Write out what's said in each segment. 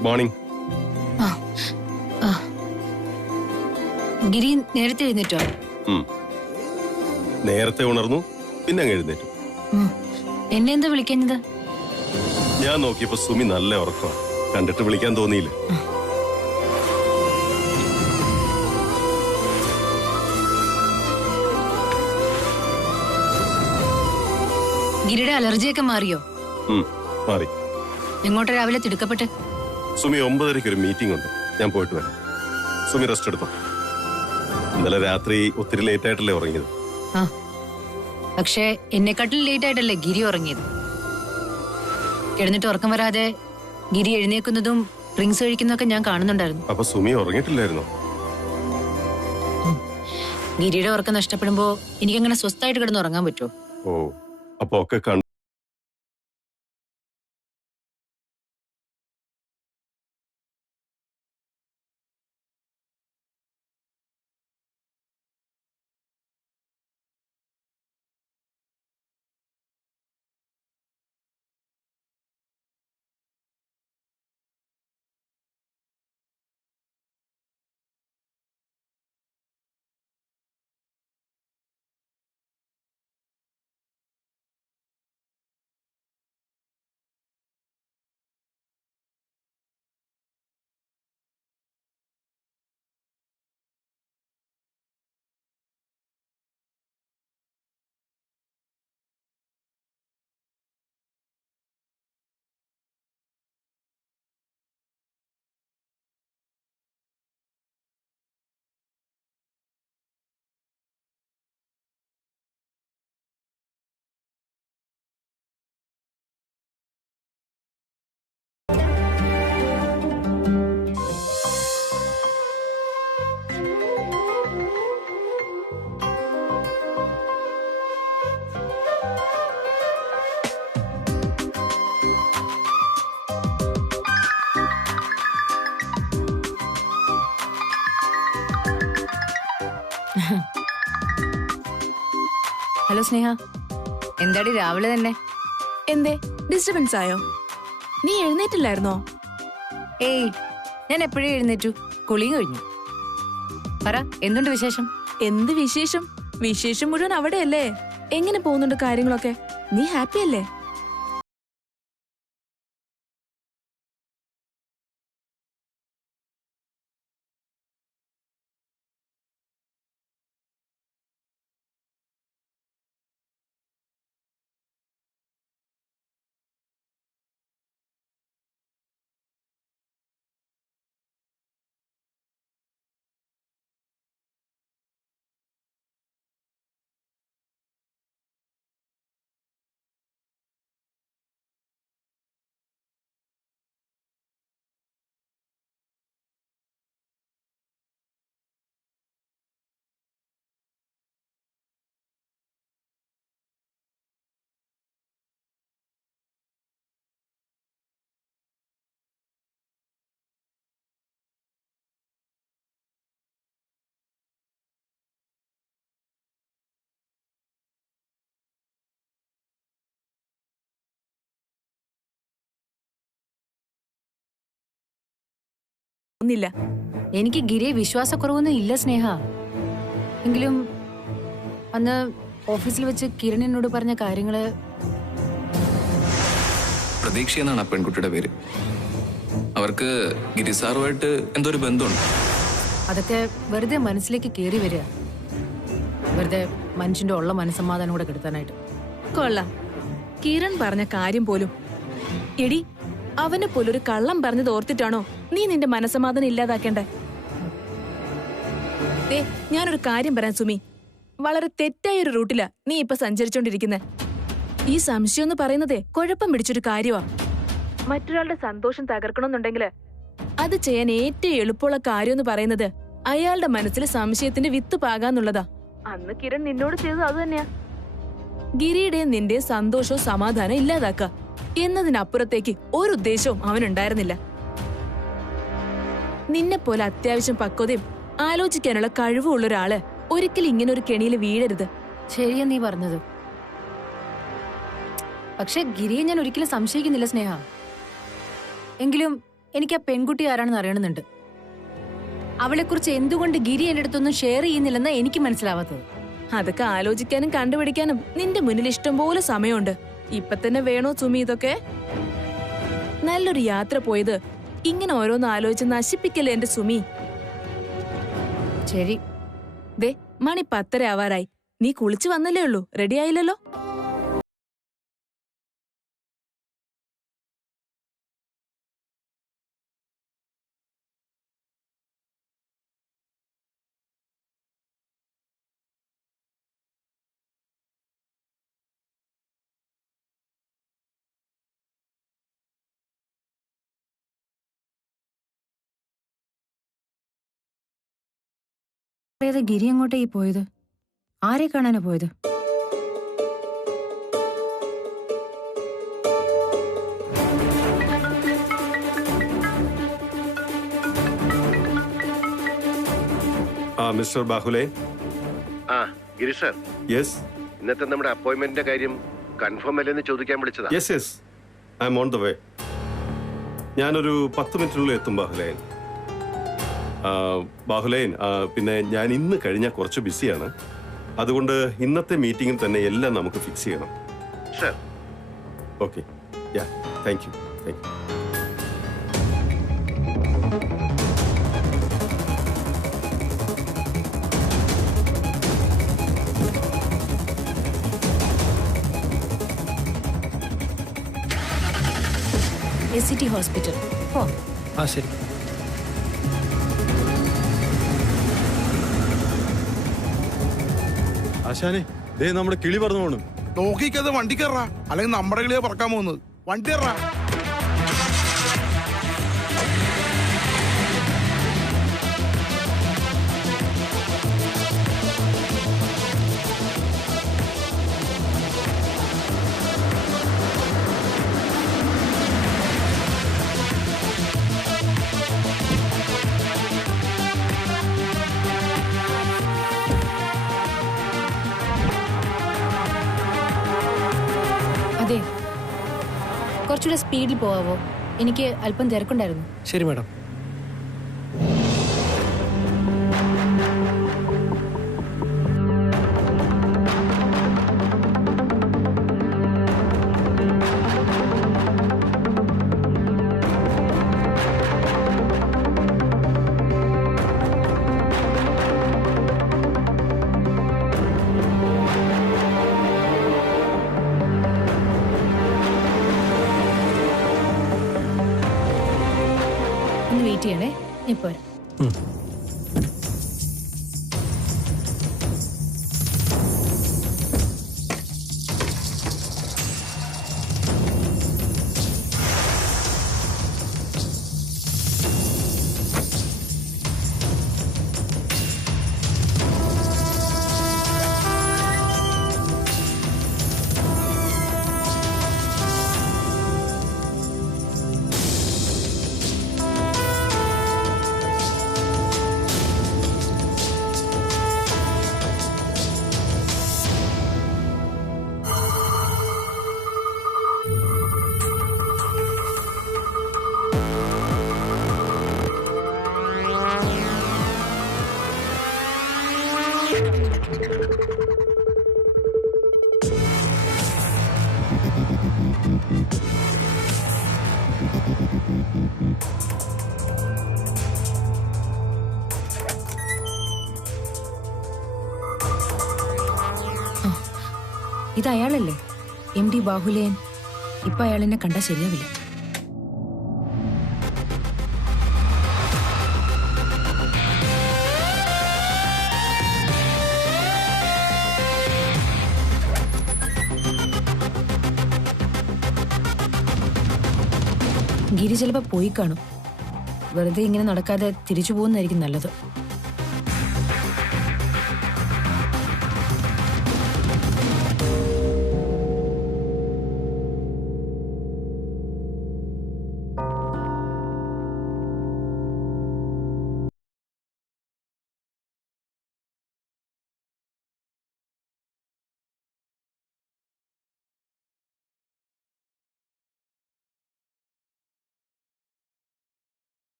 Good morning. ഗിരി നേരത്തെ എഴുന്നേറ്റോ? നേരത്തെ ഉണർന്നു, പിന്നെ അങ്ങ് എഴുന്നേറ്റു. എന്നെ എന്താ വിളിക്കുന്നത്? ഞാൻ നോക്കിയപ്പോ സുമി നല്ല ഉറക്കമാണ്, കണ്ടിട്ട് വിളിക്കാൻ തോന്നിയില്ല. ഗിരിയുടെ അലർജിയൊക്കെ മാറിയോ? മാറി. എങ്ങോട്ട് രാവിലെ തിടുക്കപ്പെട്ട്? സുമി 9:30 ഒരു മീറ്റിംഗ് ഉണ്ട്, ഞാൻ പോയിട്ട് വരാം. സുമി റെസ്റ്റ് എടുത്തോ. ഇന്നലെ രാത്രി ഒത്തിരി ലേറ്റ് ആയിട്ടല്ലേ ഉറങ്ങിയത്? പക്ഷേ എന്നെക്കാട്ടിൽ ലേറ്റ് ആയിട്ടല്ലേ ഗിരി ഉറങ്ങിയത്. കിടന്നിട്ട് ഉറക്കം വരാതെ ഗിരി എഴുന്നേക്കുന്നതും ഡ്രിങ്ക്സ് കഴിക്കുന്നതൊക്കെ ഞാൻ കാണുന്നുണ്ടായിരുന്നു. അപ്പൊ സുമി ഉറങ്ങിയിട്ടില്ലായിരുന്നോ? ഗിരിയുടെ ഉറക്കം നഷ്ടപ്പെടുമ്പോ എനിക്കങ്ങനെ സ്വസ്ഥമായിട്ട് കിടന്ന് ഉറങ്ങാൻ പറ്റുമോ? ഓ, അപ്പൊ ഒക്കെ കണ്ടു. ഹലോ സ്നേഹ, എന്താടി രാവിലെ തന്നെ? എന്തേ ഡിസ്റ്റർബൻസ് ആയോ? നീ എഴുന്നേറ്റില്ലായിരുന്നോ? ഏയ്, ഞാൻ എപ്പോഴേ എഴുന്നേറ്റു, കുളിയും കഴിഞ്ഞു. പറ, എന്തുണ്ട് വിശേഷം? എന്ത് വിശേഷം? വിശേഷം മുഴുവൻ അവിടെയല്ലേ. എങ്ങനെ പോകുന്നുണ്ട് കാര്യങ്ങളൊക്കെ? നീ ഹാപ്പി അല്ലേ? ഒന്നില്ല. എനിക്ക് ഗിരിയെ വിശ്വാസക്കുറവൊന്നും ഇല്ല സ്നേഹ. എങ്കിലും അന്ന് ഓഫീസിൽ വെച്ച് കിരൺ എന്നോട് പറഞ്ഞ കാര്യങ്ങള്. പ്രതീക്ഷ എന്നാണ് ആ പെൺകുട്ടിയുടെ പേര്. അവർക്ക് ഗിരിസാറുമായിട്ട് എന്തോ ഒരു ബന്ധമുണ്ട്. അതൊക്കെ വെറുതെ മനസ്സിലേക്ക് കയറി വരിക, വെറുതെ മനുഷ്യന്റെ ഉള്ള മനസ്സമാധാനം കൂടെ കെടുത്താനായിട്ട്. കൊള്ളാം, കിരൺ പറഞ്ഞ കാര്യം പോലും. എടി, അവനെ പോലൊരു കള്ളം പറഞ്ഞത് ഓർത്തിട്ടാണോ നീ നിന്റെ മനസ്സമാധാനം ഇല്ലാതാക്കേണ്ടേ? ഞാനൊരു കാര്യം പറയാൻ സുമി, വളരെ തെറ്റായൊരു റൂട്ടിലാ നീ ഇപ്പൊ സഞ്ചരിച്ചോണ്ടിരിക്കുന്നെ. ഈ സംശയം എന്ന് പറയുന്നതേ കുഴപ്പം പിടിച്ചൊരു കാര്യമാ. മറ്റൊരാളുടെ സന്തോഷം തകർക്കണമെന്നുണ്ടെങ്കില് അത് ചെയ്യാൻ ഏറ്റവും എളുപ്പമുള്ള കാര്യം എന്ന് പറയുന്നത് അയാളുടെ മനസ്സിൽ സംശയത്തിന്റെ വിത്ത് പാകാന്നുള്ളതാ. അന്ന് കിരൺ നിന്നോട് ചെയ്തത് അത് തന്നെയാ. ഗിരിയുടെയും നിന്റെ സന്തോഷവും സമാധാനം ഇല്ലാതാക്ക എന്നതിനപ്പുറത്തേക്ക് ഒരു ഉദ്ദേശവും അവനുണ്ടായിരുന്നില്ല. നിന്നെ പോലെ അത്യാവശ്യം പക്വതയും ആലോചിക്കാനുള്ള കഴിവുള്ള ഒരാള് ഒരിക്കലും ഇങ്ങനെ ഒരു കെണിയിൽ വീഴരുത്. ശരിയാ നീ പറഞ്ഞത്. പക്ഷെ ഗിരിയെ ഞാൻ ഒരിക്കലും സംശയിക്കുന്നില്ല സ്നേഹ. എങ്കിലും എനിക്ക് ആ പെൺകുട്ടി ആരാണെന്ന് അറിയണമെന്നുണ്ട്. അവളെക്കുറിച്ച് എന്തുകൊണ്ട് ഗിരി എന്റെ അടുത്തൊന്നും ഷെയർ ചെയ്യുന്നില്ലെന്ന് എനിക്ക് മനസ്സിലാവാത്തത്. അതൊക്കെ ആലോചിക്കാനും കണ്ടുപിടിക്കാനും നിന്റെ മുന്നിൽ ഇഷ്ടം പോലെ സമയമുണ്ട്. ഇപ്പൊ തന്നെ വേണോ സുമി ഇതൊക്കെ? നല്ലൊരു യാത്ര പോയത് ഇങ്ങനെ ഓരോന്ന് ആലോചിച്ച് നശിപ്പിക്കല്ലേ എന്റെ സുമി. ശരി. ദേ മണി 10:30 ആവാറായി. നീ കുളിച്ചു വന്നല്ലേ ഉള്ളൂ, റെഡി ആയില്ലല്ലോ? ഏതാ ഗിരി അങ്ങോട്ടേ ഈ പോയത്? ആരെ കാണാനാ പോയത്? മിസ്റ്റർ ബാഹുലേ. ഗിരി സർ, യെസ് ഇന്നത്തെ നമ്മുടെ അപ്പോയിന്റ്മെന്റിന്റെ കാര്യം കൺഫേം അല്ലെന്ന് ചോദിക്കാൻ വിളിച്ചതാ. Yes yes, I M on the way. ഞാനൊരു 10 മിനിറ്റിനുള്ളിൽ എത്തും ബാഹുലേൻ. ബാഹുലേൻ, പിന്നെ ഞാൻ ഇന്ന് കഴിഞ്ഞാൽ കുറച്ച് ബിസിയാണ്. അതുകൊണ്ട് ഇന്നത്തെ മീറ്റിംഗിൽ തന്നെ എല്ലാം നമുക്ക് ഫിക്സ് ചെയ്യണം. Sir, okay, ya, thank you, thank you. SCT hospital. ഓ ശരി. ആശാനെ, ദേ നമ്മുടെ കിളി പറന്നു പോണു. നോക്കിക്കത് വണ്ടി കയറാ, അല്ലെങ്കിൽ നമ്മുടെ കിളിയെ പറക്കാൻ പോകുന്നത്. വണ്ടി കയറാ. അതെ, കുറച്ചുകൂടെ സ്പീഡിൽ പോവാവോ? എനിക്ക് അല്പം തിരക്കുണ്ടായിരുന്നു. ശരി മാഡം. ഒന്ന് വെയിറ്റ് ചെയ്യണേ, ഇപ്പൊ വരാം. ഇത് അയാളല്ലേ, MD ബാഹുലേൻ? ഇപ്പൊ അയാളെന്നെ കണ്ടാൽ ശരിയാവില്ല. ഗിരി ചിലപ്പോ പോയി കാണും. വെറുതെ ഇങ്ങനെ നടക്കാതെ തിരിച്ചു പോകുന്നതായിരിക്കും നല്ലത്.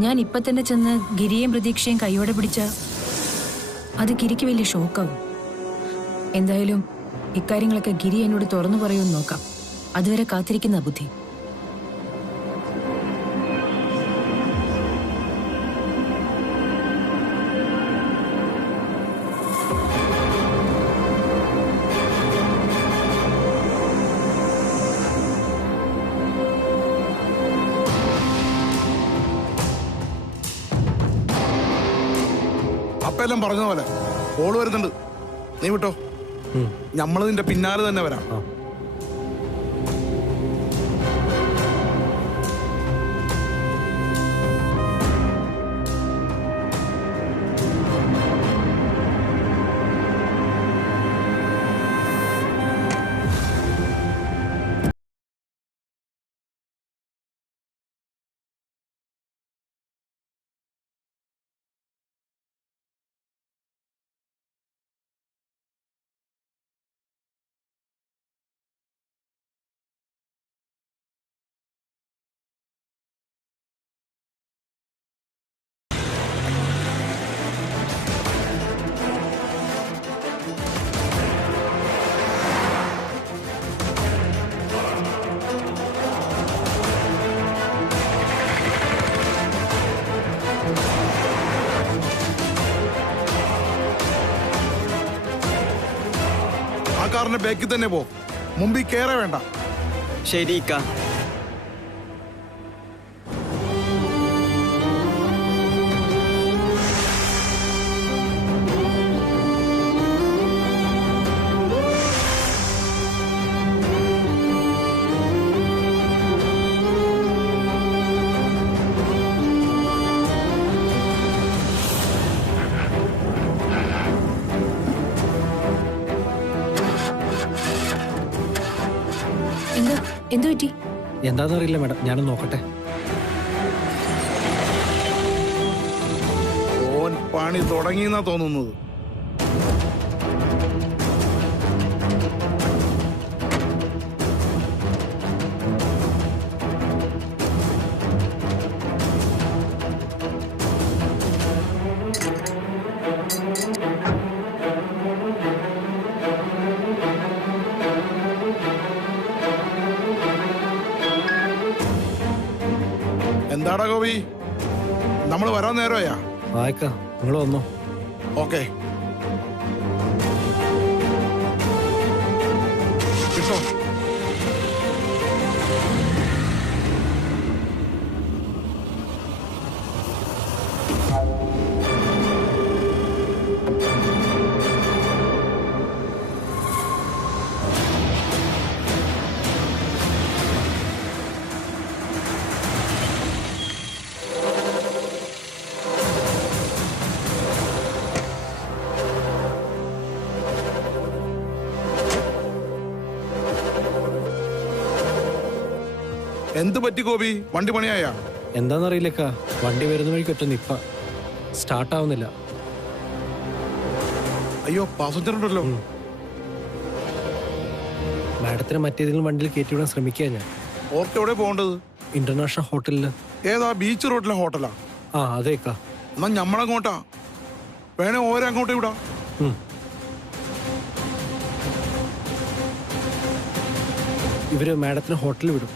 ഞാൻ ഇപ്പൊ തന്നെ ചെന്ന് ഗിരിയെയും പ്രതീക്ഷയും കൈയോടെ പിടിച്ച അത് ഗിരിക്ക് വലിയ ഷോക്കാവും. എന്തായാലും ഇക്കാര്യങ്ങളൊക്കെ ഗിരി എന്നോട് തുറന്നു പറയുമെന്ന് നോക്കാം. അതുവരെ കാത്തിരിക്കുന്ന ബുദ്ധി. അപ്പെല്ലാം പറഞ്ഞ പോലെ കോള് വരുന്നുണ്ട്, നീ വിട്ടോ. നമ്മള് നിന്റെ പിന്നാലെ തന്നെ വരാം. ആ കാറിന്റെ ബാക്കിൽ തന്നെ പോ, മുമ്പിൽ കേറ വേണ്ട. ശരി ഇക്ക. എന്തു പറ്റി? എന്താണെന്നറിയില്ല മാഡം, ഞാനൊന്ന് നോക്കട്ടെ. ഓൻ പണി തുടങ്ങിയെന്നാ തോന്നുന്നത്. എന്താടാ ഗോപി, നമ്മൾ വരാൻ നേരമായാ? വായിക്ക, നിങ്ങൾ വന്നോ. ഓക്കെ, കിട്ടോ. എന്ത് പറ്റി ഗോപി, വണ്ടി പണിയായ? എന്താണെന്നറിയില്ലക്ക, വണ്ടി വരുന്ന വഴിക്ക് ഒറ്റ നിപ്പ, സ്റ്റാർട്ടാവുന്നില്ല. അയ്യോ, പാസഞ്ചർ ഉണ്ടല്ലോ. മാഡത്തിന് മറ്റേതെങ്കിലും വണ്ടിയിൽ കയറ്റിവിടാൻ ശ്രമിക്കുക ഞാൻ. ഓർക്ക് എവിടെ പോകേണ്ടത്? ഇന്റർനാഷണൽ ഹോട്ടലിൽ. ഏതാ, ബീച്ച് റോഡിലെ ഹോട്ടലാ? ആ അതേക്കാ. എന്നാ ഞമ്മളങ്ങോട്ടാ, വേണേ ഓരോ അങ്ങോട്ട് വിടാം. ഇവര് മാഡത്തിന് ഹോട്ടലിൽ വിടും.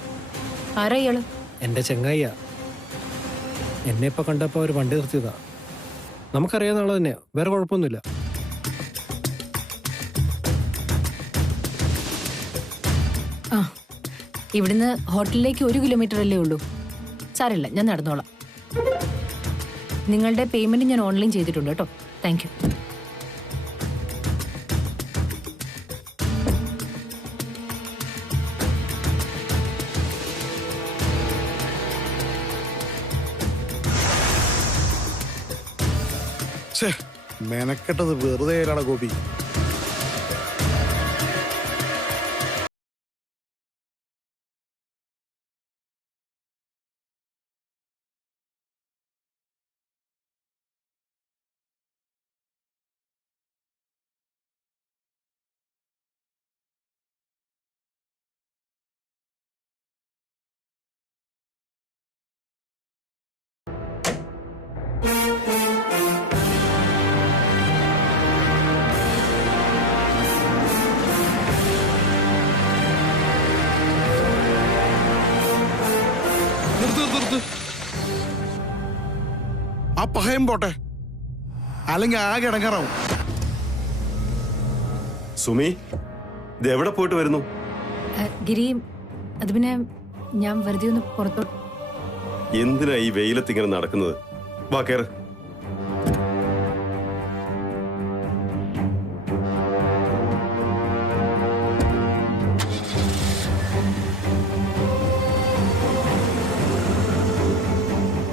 ആരാ ഇയാള്? എന്റെ ചെങ്ങായിയാ. എന്നെ ഇപ്പൊ കണ്ടപ്പോ ഒരു വണ്ടി നിർത്തിയതാ. നമുക്കറിയാവുന്ന ആള് തന്നെയാ, വേറെ കുഴപ്പമൊന്നുമില്ല. ആ, ഇവിടുന്ന് ഹോട്ടലിലേക്ക് 1 കിലോമീറ്റർ അല്ലേ ഉള്ളൂ. സാരമില്ല, ഞാൻ നടന്നോളാം. നിങ്ങളുടെ പേയ്മെന്റ് ഞാൻ ഓൺലൈൻ ചെയ്തിട്ടുണ്ട് കേട്ടോ. Thank you. മെനക്കെട്ടത് വെറുതെ ഗോപി. നിർത്ത്. ആ പഹയം പോട്ടെ, അല്ലെങ്കിൽ ആകെ ഇടങ്ങാറാവും. സുമി, ഇത് എവിടെ പോയിട്ട് വരുന്നു? ഗിരി, അത് പിന്നെ ഞാൻ വെറുതെ ഒന്ന് പുറത്തോട്ട്. എന്തിനാ ഈ വെയിലത്ത് ഇങ്ങനെ നടക്കുന്നത്? വാ കേറ്.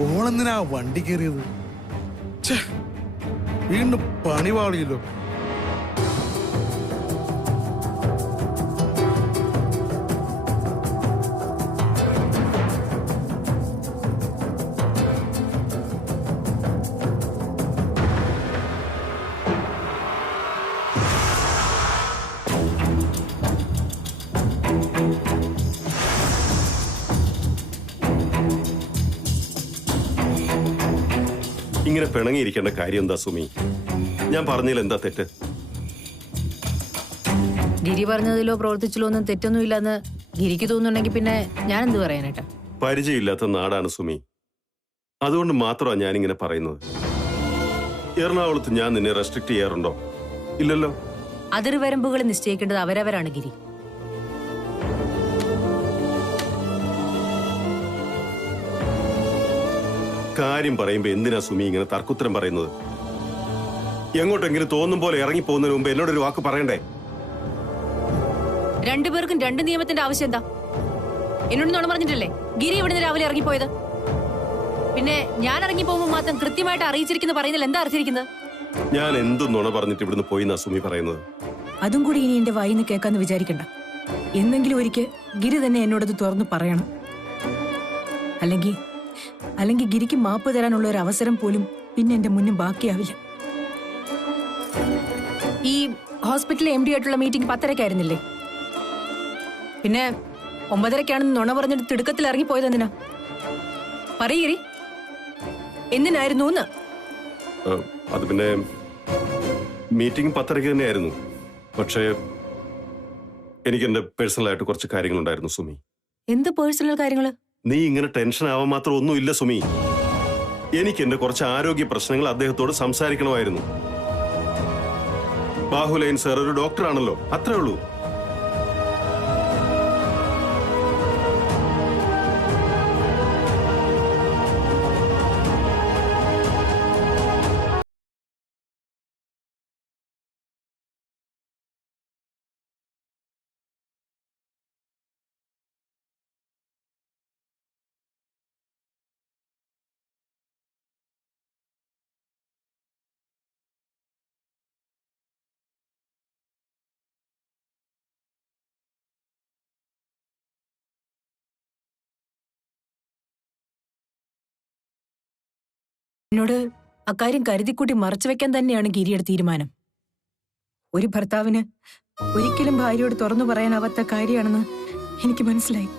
ഓളെന്തിനാ വണ്ടി കയറിയത്? വീണ്ടും പണി പാളിയല്ലോ. ഇങ്ങനെ പിണങ്ങിയിരിക്കേണ്ട കാര്യം എന്താ സുമി? ഞാൻ പറഞ്ഞതിൽ എന്താ തെറ്റ്? ഗിരി പറഞ്ഞതിലോ പ്രവർത്തിച്ചിലോ ഒന്നും തെറ്റൊന്നുമില്ലെന്ന് ഗിരിക്ക് തോന്നുന്നുണ്ടെങ്കിൽ പിന്നെ ഞാൻ എന്ത് പറയാനായിട്ടാ? പരിചയമില്ലാത്ത നാടാണ് സുമി, അതുകൊണ്ട് മാത്രമാണ് ഞാനിങ്ങനെ പറയുന്നത്. എറണാകുളത്ത് ഞാൻ നിന്നെ റെസ്ട്രിക്ട് ചെയ്യാറുണ്ടോ? ഇല്ലല്ലോ. അതിർവരമ്പുകൾ നിശ്ചയിക്കേണ്ടത് അവരവരാണ് ഗിരി. കാര്യം പറയുമ്പോ എന്തിനാ സുമി ഇങ്ങനെ തർക്കുത്തരം പറയുന്നത്? എങ്ങോട്ടെങ്കിലും തോന്നും പോലെ ഇറങ്ങിപ്പോകുന്നതിന് മുമ്പ് എന്നോടൊരു വാക്ക് പറയണ്ടേ? രണ്ടുപേർക്കും രണ്ട് നിയമത്തിന്റെ ആവശ്യം എന്താ? എന്നോട് നുണ പറഞ്ഞിട്ടല്ലേ ഗിരി ഇവിടുന്ന് രാവിലെ ഇറങ്ങിപ്പോയത്? പിന്നെ ഞാൻ ഇറങ്ങി പോകുമ്പോൾ മാത്രം കൃത്യമായിട്ട് അറിയിച്ചിരിക്കുന്ന പറയുന്നതിൽ എന്താ അറിയിച്ചിരിക്കുന്നത്? ഞാൻ എന്തും നുണ പറഞ്ഞിട്ട് ഇവിടുന്ന് പോയി എന്നാ സുമി പറയുന്നത്? അതും കൂടി ഇനി എന്റെ വായിന്ന് കേൾക്കാന്ന് വിചാരിക്കണ്ട. എന്നെങ്കിലും ഒരിക്കൽ ഗിരി തന്നെ എന്നോടത് തുറന്നു പറയണം. അല്ലെങ്കിൽ ഗിരിക്ക് മാപ്പ് തരാനുള്ള ഒരു അവസരം പോലും പിന്നെ എന്റെ മുന്നിൽ ബാക്കിയാവില്ല. ഈ ഹോസ്പിറ്റലിലെ MD ആയിട്ടുള്ള മീറ്റിംഗ് 10:30-ആയിരുന്നില്ലേ? പിന്നെ 9:30-ആണെന്ന് നുണ പറഞ്ഞിട്ട് തിടുക്കത്തിൽ ഇറങ്ങിപ്പോയത് എന്തിനാ? പറയ് ഗിരി, എന്തിനായിരുന്നു? അത് പിന്നെ മീറ്റിംഗ് 10:30 തന്നെയായിരുന്നു. പക്ഷേ എനിക്ക് എന്റെ പേഴ്സണലായിട്ട് കുറച്ച് കാര്യങ്ങളുണ്ടായിരുന്നു സുമി. എന്ത് പേഴ്സണൽ കാര്യങ്ങള്? നീ ഇങ്ങനെ ടെൻഷൻ ആവാൻ മാത്രം ഒന്നുമില്ല സുമി. എനിക്ക് എന്റെ കുറച്ച് ആരോഗ്യ പ്രശ്നങ്ങൾ അദ്ദേഹത്തോട് സംസാരിക്കണമായിരുന്നു. ബാഹുലയൻ സാർ ഒരു ഡോക്ടറാണല്ലോ, അത്രേ ഉള്ളൂ. എന്നോട് അക്കാര്യം കരുതിക്കൂട്ടി മറച്ചു വെക്കാൻ തന്നെയാണ് ഗിരിയുടെ തീരുമാനം. ഒരു ഭർത്താവിന് ഒരിക്കലും ഭാര്യയോട് തുറന്നു പറയാനാവാത്ത കാര്യമാണെന്ന് എനിക്ക് മനസ്സിലായി.